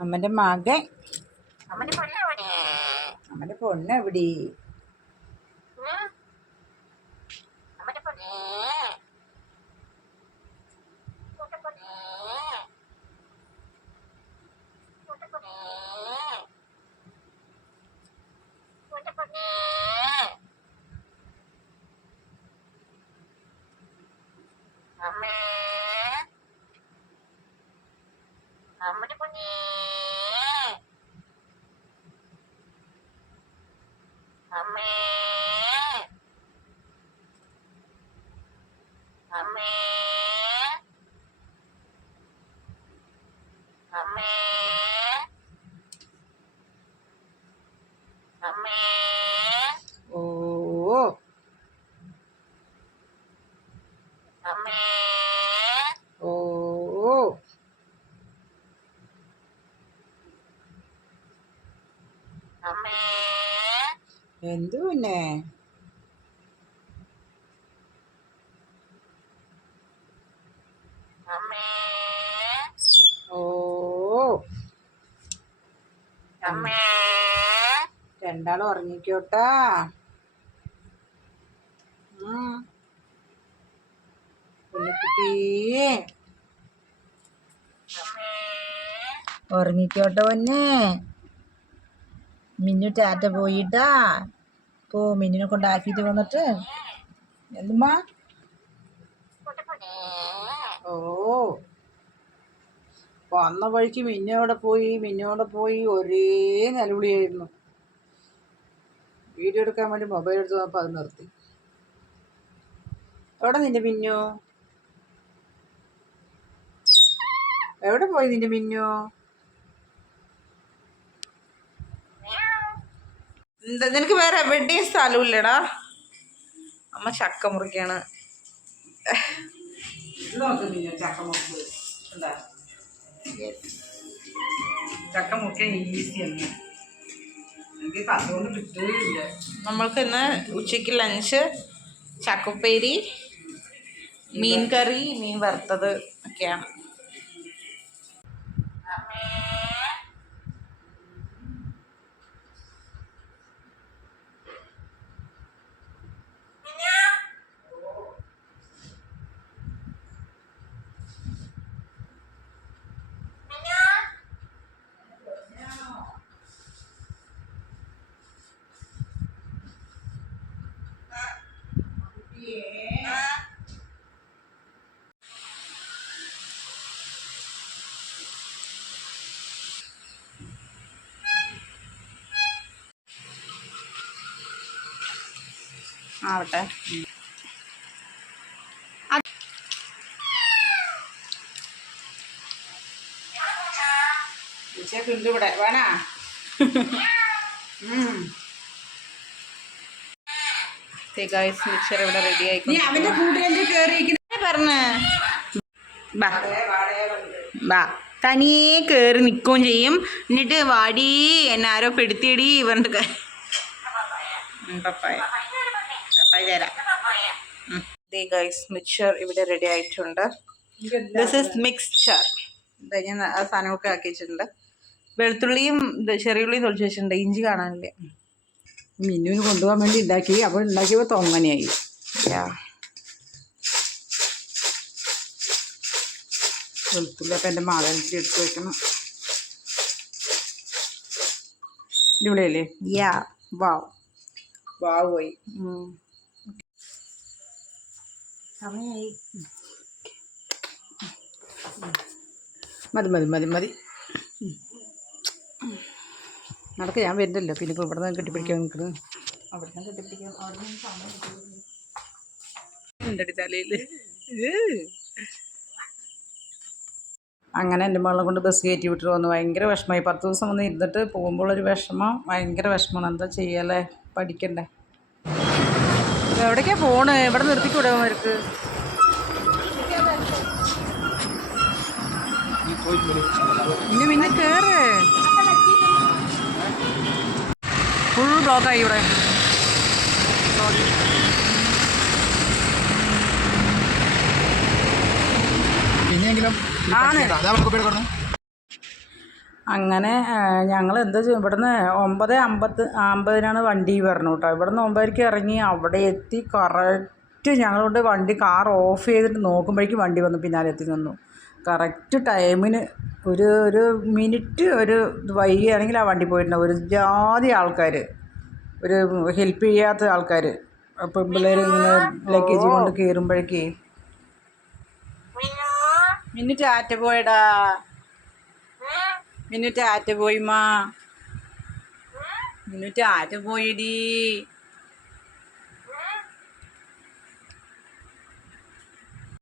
അമ്മന്റെ മകൻ അമ്മന്റെ പൊന്നെവിടെ അമ്മന്റെ പൊണ്ണ് എവിടെ അമ്മന്റെ പൊന്നെ കൂട്ട ഓ. എന്തു പിന്നെ? ഓ. രണ്ടാളും ഉറങ്ങിക്കോട്ടാ. ഉം. ഉറങ്ങിക്കോട്ടെ പൊന്നെ. മിന്നു ടാറ്റ പോയിട്ടാ. പോ മിന്നിനെ കൊണ്ടാക്കിയിട്ട് വന്നിട്ട്. എന്തുമാ ഓ. വന്ന വഴിക്ക് മിന്നോടെ പോയി മിന്നോടെ പോയി. ഒരേ നിലവിളിയായിരുന്നു. വീഡിയോ എടുക്കാൻ വേണ്ടി മൊബൈൽ എടുത്ത് വന്നപ്പോൾ അത് നിർത്തി. എവിടെ നിന്റെ മിന്നു? എവിടെ പോയി നിന്റെ മിന്നു? എന്താ നിനക്ക് വേറെ എവിടെയും സ്ഥലമില്ലടാ അമ്മ ചക്ക മുറിക്കാണ്. ഇത് നോക്ക് മിന്നു ചക്ക മുറിക്ക്. ഉണ്ടാ ചക്ക മുറിക്കാൻ ഈസിയാണ് എനിക്ക് കണ്ടുകൊണ്ട് കിട്ടുകയില്ല. നമ്മൾക്ക് ഇന്ന് ഉച്ചയ്ക്ക് ലഞ്ച് ചക്കപ്പേരി മീൻ കറി മീൻ വറുത്തത് ഒക്കെയാണ്. ആവട്ടെ. ഉച്ചക്കുണ്ട് ഇവിടെ. വേണാ. ഗൈസ് മിക്സർ ഇവിടെ റെഡി അവന്റെ കൂട്ടിലെന്ത് കേറിയിരിക്കുന്ന? പറഞ്ഞ്? ബാ. ബാ. തനിയെ കേറി നിൽക്കുകയും ചെയ്യും. എന്നിട്ട് വാടി എന്നാരോ ആരോ പെടുത്തിയടി പറഞ്ഞിട്ട് പപ്പായ. തരാം ദേ ഗൈസ് മിക്സ്ചർ ഇവിടെ റെഡി ആയിട്ടുണ്ട്. ദിസ് ഇസ് മിക്സ്ചർ ഞാൻ ആ സാധനമൊക്കെ ആക്കി വെച്ചിട്ടുണ്ട്. വെളുത്തുള്ളിയും ചെറിയുള്ളിയും തൊളിച്ച് വെച്ചിട്ടുണ്ട്. ഇഞ്ചി കാണാനില്ല. മിന്നുവിന് കൊണ്ടുപോകാൻ വേണ്ടി ഉണ്ടാക്കി. അപ്പോൾ ഉണ്ടാക്കിയപ്പോൾ തൊങ്ങനെയായി. വെളുത്തുള്ളി അപ്പം എന്റെ മാതനത്തിൽ എടുത്ത് വെക്കണം. അടിപൊളിയല്ലേ? യാ വാവ് വാവ് പോയി. സമയമായി മതി മതി മതി മതി. നടക്ക് ഞാൻ വരുന്നല്ലോ. പിന്നെ ഇപ്പോൾ ഇവിടെ നിന്ന് കെട്ടിപ്പിടിക്കാൻ നിൽക്കുന്നത് അവിടുന്ന് കെട്ടിപ്പിടിക്കാം അവിടുന്ന് സമയം ഉണ്ടടി തലയിൽ അങ്ങനെ എന്റെ മകളെ കൊണ്ട് ബസ് കയറ്റി വിട്ടിട്ട് വന്നു. ഭയങ്കര വിഷമമായി. പത്ത് ദിവസം വന്ന് ഇരുന്നിട്ട് പോകുമ്പോൾ ഒരു വിഷമം ഭയങ്കര വിഷമമാണ്. എന്താ ചെയ്യല്ലേ? പഠിക്കണ്ടേ? എവിടേക്കാണ് പോണ്? എവിടെ നിർത്തിക്കൂടെ അവർക്ക് പിന്നെ പിന്നെ കേറ്. ഫുൾ ബ്ലോക്കായി ഇവിടെ. അങ്ങനെ ഞങ്ങൾ എന്താ ചെയ്യും? ഇവിടുന്ന് ഒമ്പത് അമ്പത്ത് അമ്പതിനാണ് വണ്ടി വരണം കേട്ടോ ഇവിടുന്ന് ഒമ്പതരയ്ക്ക് ഇറങ്ങി അവിടെ എത്തി കറക്റ്റ് ഞങ്ങളോട് വണ്ടി കാർ ഓഫ് ചെയ്തിട്ട് നോക്കുമ്പോഴേക്കും വണ്ടി വന്നു പിന്നാലെ എത്തി നിന്നു. കറക്റ്റ് ടൈമിന് ഒരു ഒരു മിനിറ്റ് ഒരു ഇത് വൈകിയാണെങ്കിൽ ആ വണ്ടി പോയിട്ടുണ്ടാവും. ഒരു ജാതി ആൾക്കാർ ഒരു ഹെൽപ്പ് ചെയ്യാത്ത ആൾക്കാർ പിള്ളേർ ഇങ്ങനെ ലഗേജ് കൊണ്ട് കയറുമ്പോഴേക്കേ മിന്നു ആറ്റ പോയടാ മിന്നു ആറ്റ പോയിമാ മിന്നു ആറ്റ പോയിടി